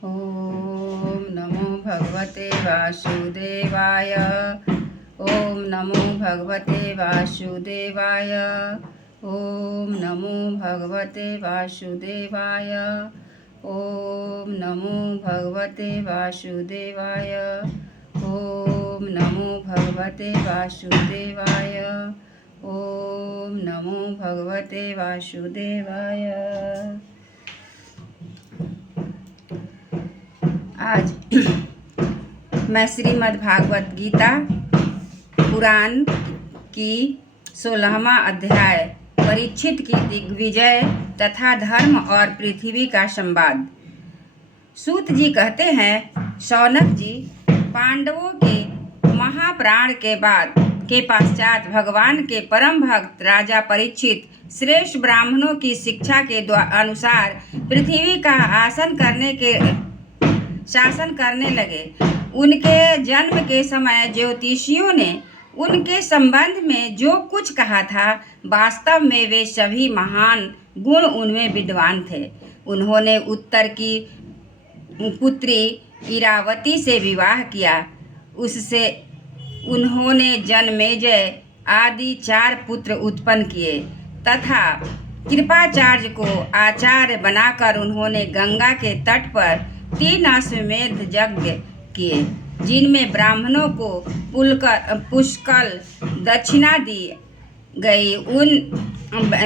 ओम नमो भगवते वासुदेवाय। ओम नमो भगवते वासुदेवाय। ओम नमो भगवते वासुदेवाय। ओम नमो भगवते वासुदेवाय। ओम नमो भगवते वासुदेवाय। ओम नमो भगवते वासुदेवाय। आज मैं श्रीमद् भागवत गीता पुराण की 16वां अध्याय परीक्षित की दिग्विजय तथा धर्म और पृथ्वी का संवाद। सूत जी कहते हैं, शौनक जी, पांडवों के महाप्राण के पश्चात भगवान के परम भक्त राजा परीक्षित श्रेष्ठ ब्राह्मणों की शिक्षा के अनुसार पृथ्वी का शासन करने लगे। उनके जन्म के समय ज्योतिषियों ने उनके संबंध में जो कुछ कहा था, वास्तव में वे सभी महान गुण उनमें विद्वान थे। उन्होंने उत्तर की पुत्री इरावती से विवाह किया। उससे उन्होंने जन्मेजय आदि 4 पुत्र उत्पन्न किए तथा कृपाचार्य को आचार्य बनाकर उन्होंने गंगा के तट पर 3 अश्वमेध यज्ञ किए, जिनमें ब्राह्मणों को पुष्कल दक्षिणा दी गई। उन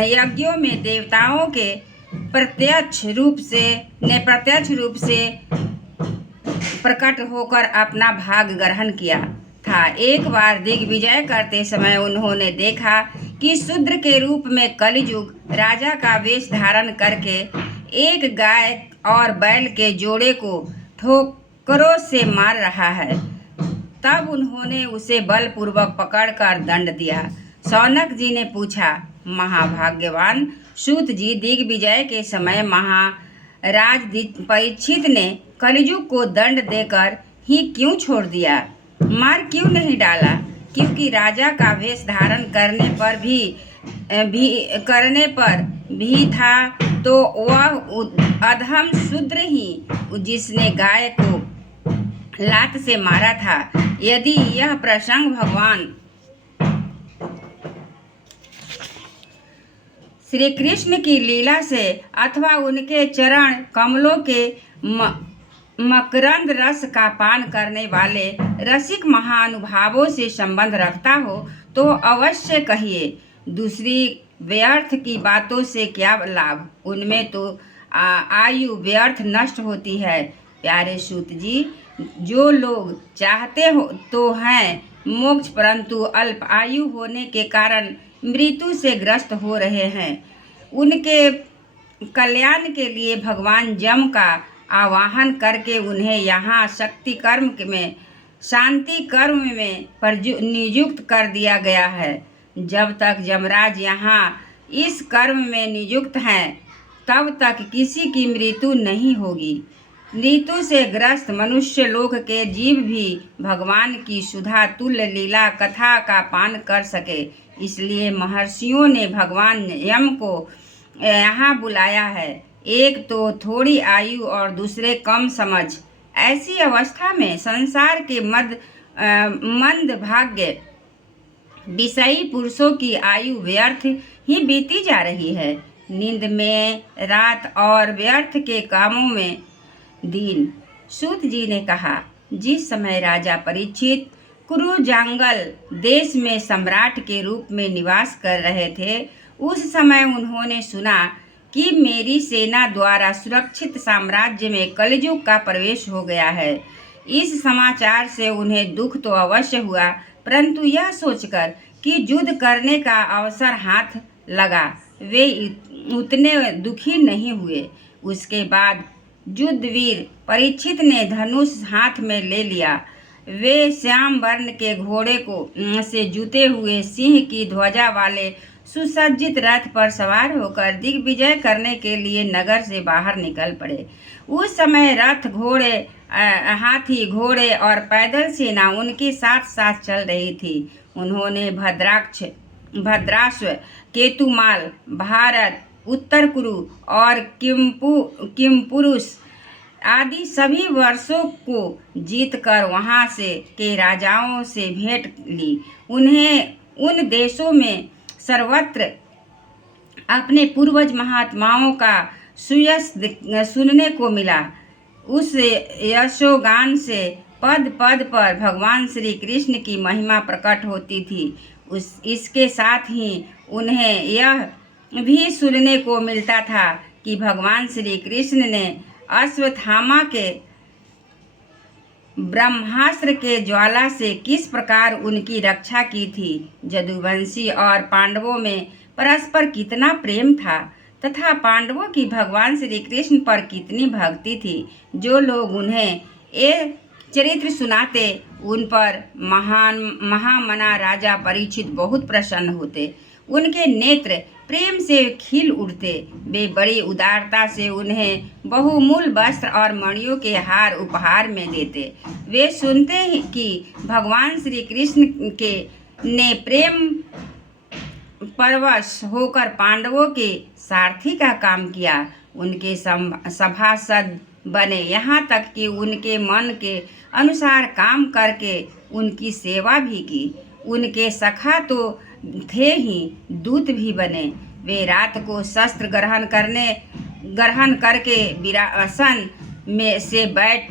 यज्ञों में देवताओं के प्रत्यक्ष रूप से प्रकट होकर अपना भाग ग्रहण किया था। एक बार दिग्विजय करते समय उन्होंने देखा कि शूद्र के रूप में कलियुग राजा का वेश धारण करके एक गाय और बैल के जोड़े को ठोकरों से मार रहा है। तब उन्होंने उसे बलपूर्वक पकड़कर दंड दिया। शौनक जी ने पूछा, महाभाग्यवान सूत जी, दिग्विजय के समय महाराज परीक्षित ने कलियुग को दंड देकर ही क्यों छोड़ दिया, मार क्यों नहीं डाला? क्योंकि राजा का वेश धारण करने पर भी था तो वह अधम शूद्र ही जिसने गाय को लात से मारा था। यदि यह प्रसंग भगवान श्री कृष्ण की लीला से अथवा उनके चरण कमलों के मकरंद रस का पान करने वाले रसिक महानुभावों से संबंध रखता हो तो अवश्य कहिए। दूसरी व्यर्थ की बातों से क्या लाभ? उनमें तो आयु व्यर्थ नष्ट होती है। प्यारे सूत जी, जो लोग चाहते हो तो हैं मोक्ष, परंतु अल्प आयु होने के कारण मृत्यु से ग्रस्त हो रहे हैं। उनके कल्याण के लिए भगवान यम का आवाहन करके उन्हें यहाँ शांति कर्म में नियुक्त कर दिया गया है। जब तक यमराज यहाँ इस कर्म में नियुक्त हैं, तब तक किसी की मृत्यु नहीं होगी। मृत्यु से ग्रस्त मनुष्य लोक के जीव भी भगवान की सुधा तुल्य लीला कथा का पान कर सके, इसलिए महर्षियों ने भगवान यम को यहाँ बुलाया है। एक तो थोड़ी आयु और दूसरे कम समझ। ऐसी अवस्था में संसार के मंद भाग्य विषयी पुरुषों की आयु व्यर्थ ही बीती जा रही है। नींद में रात और व्यर्थ के कामों में दिन। सूत जी ने कहा, जिस समय राजा परीक्षित कुरुजांगल देश में सम्राट के रूप में निवास कर रहे थे, उस समय उन्होंने सुना कि मेरी सेना द्वारा सुरक्षित साम्राज्य में कलियुग का प्रवेश हो गया है। इस समाचार से उन्हें दुख तो अवश्य हुआ, परंतु यह सोचकर कि युद्ध करने का अवसर हाथ लगा, वे उतने दुखी नहीं हुए। उसके बाद युद्धवीर परीक्षित ने धनुष हाथ में ले लिया। वे श्याम वर्ण के घोड़े से जुते हुए सिंह की ध्वजा वाले सुसज्जित रथ पर सवार होकर दिग्विजय करने के लिए नगर से बाहर निकल पड़े। उस समय रथ, हाथी, घोड़े और पैदल सेना उनके साथ साथ चल रही थी। उन्होंने भद्राश्व, केतुमाल, भारत, उत्तर कुरु और किमपुरुष आदि सभी वर्षों को जीतकर वहां से के राजाओं से भेंट ली। उन्हें उन देशों में सर्वत्र अपने पूर्वज महात्माओं का सुयश सुनने को मिला। उस यशोगान से पद पद पर भगवान श्री कृष्ण की महिमा प्रकट होती थी। इसके साथ ही उन्हें यह भी सुनने को मिलता था कि भगवान श्री कृष्ण ने अश्वत्थामा के ब्रह्मास्त्र के ज्वाला से किस प्रकार उनकी रक्षा की थी। यदुवंशी और पांडवों में परस्पर कितना प्रेम था तथा पांडवों की भगवान श्री कृष्ण पर कितनी भक्ति थी। जो लोग उन्हें ये चरित्र सुनाते उन पर महामना राजा परीक्षित बहुत प्रसन्न होते। उनके नेत्र प्रेम से खिल उठते। वे बड़ी उदारता से उन्हें बहुमूल्य वस्त्र और मणियों के हार उपहार में देते। वे सुनते ही कि भगवान श्री कृष्ण के ने प्रेम परवश होकर पांडवों के सारथी का काम किया, उनके सभासद बने, यहाँ तक कि उनके मन के अनुसार काम करके उनकी सेवा भी की। उनके सखा तो थे ही, दूत भी बने। वे रात को शस्त्र ग्रहण करके वीरासन में से बैठ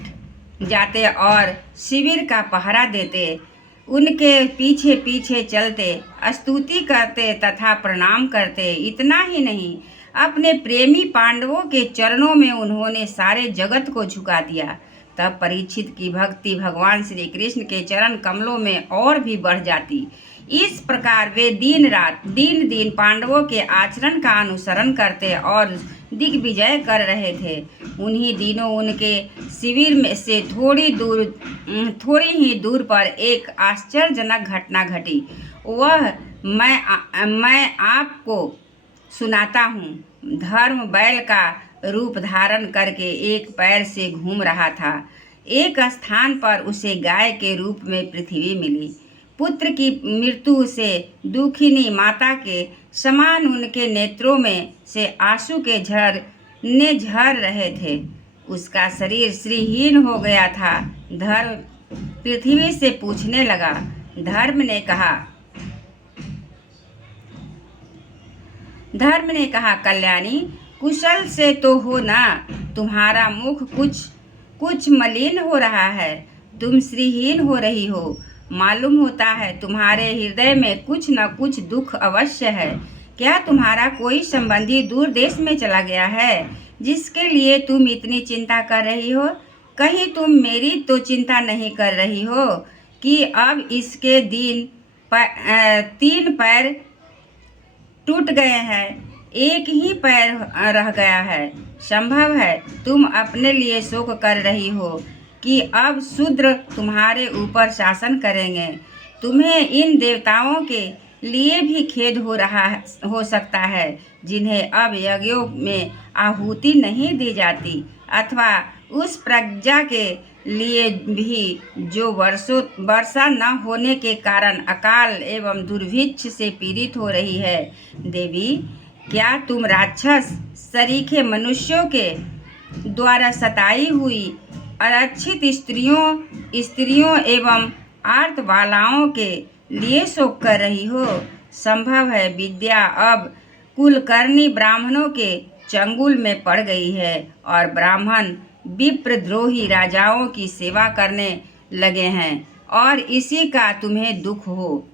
जाते और शिविर का पहरा देते। उनके पीछे पीछे चलते, स्तुति करते तथा प्रणाम करते। इतना ही नहीं, अपने प्रेमी पांडवों के चरणों में उन्होंने सारे जगत को झुका दिया। तब परीक्षित की भक्ति भगवान श्री कृष्ण के चरण कमलों में और भी बढ़ जाती। इस प्रकार वे दिन दिन पांडवों के आचरण का अनुसरण करते और दिग्विजय कर रहे थे। उन्हीं दिनों उनके शिविर में से थोड़ी ही दूर पर एक आश्चर्यजनक घटना घटी। वह मैं आपको सुनाता हूँ। धर्म बैल का रूप धारण करके एक पैर से घूम रहा था। एक स्थान पर उसे गाय के रूप में पृथ्वी मिली। पुत्र की मृत्यु से दुखिनी माता के समान उनके नेत्रों में से आंसू के झरने झर रहे थे। उसका शरीर श्रीहीन हो गया था। धर्म पृथ्वी से पूछने लगा। धर्म ने कहा, कल्याणी, कुशल से तो हो ना? तुम्हारा मुख कुछ मलिन हो रहा है। तुम श्रीहीन हो रही हो। मालूम होता है तुम्हारे हृदय में कुछ न कुछ दुख अवश्य है। क्या तुम्हारा कोई संबंधी दूर देश में चला गया है जिसके लिए तुम इतनी चिंता कर रही हो? कहीं तुम मेरी तो चिंता नहीं कर रही हो कि अब इसके 3 पैर टूट गए हैं, एक ही पैर रह गया है। संभव है तुम अपने लिए शोक कर रही हो कि अब शूद्र तुम्हारे ऊपर शासन करेंगे। तुम्हें इन देवताओं के लिए भी खेद हो सकता है जिन्हें अब यज्ञों में आहुति नहीं दी जाती, अथवा उस प्रजा के लिए भी जो वर्षा न होने के कारण अकाल एवं दुर्भिक्ष से पीड़ित हो रही है। देवी, क्या तुम राक्षस सरीखे मनुष्यों के द्वारा सताई हुई अरक्षित स्त्रियों एवं आर्त बालाओं के लिए शोक कर रही हो? संभव है विद्या अब कुलकर्णी ब्राह्मणों के चंगुल में पड़ गई है और ब्राह्मण विप्रद्रोही राजाओं की सेवा करने लगे हैं और इसी का तुम्हें दुख हो।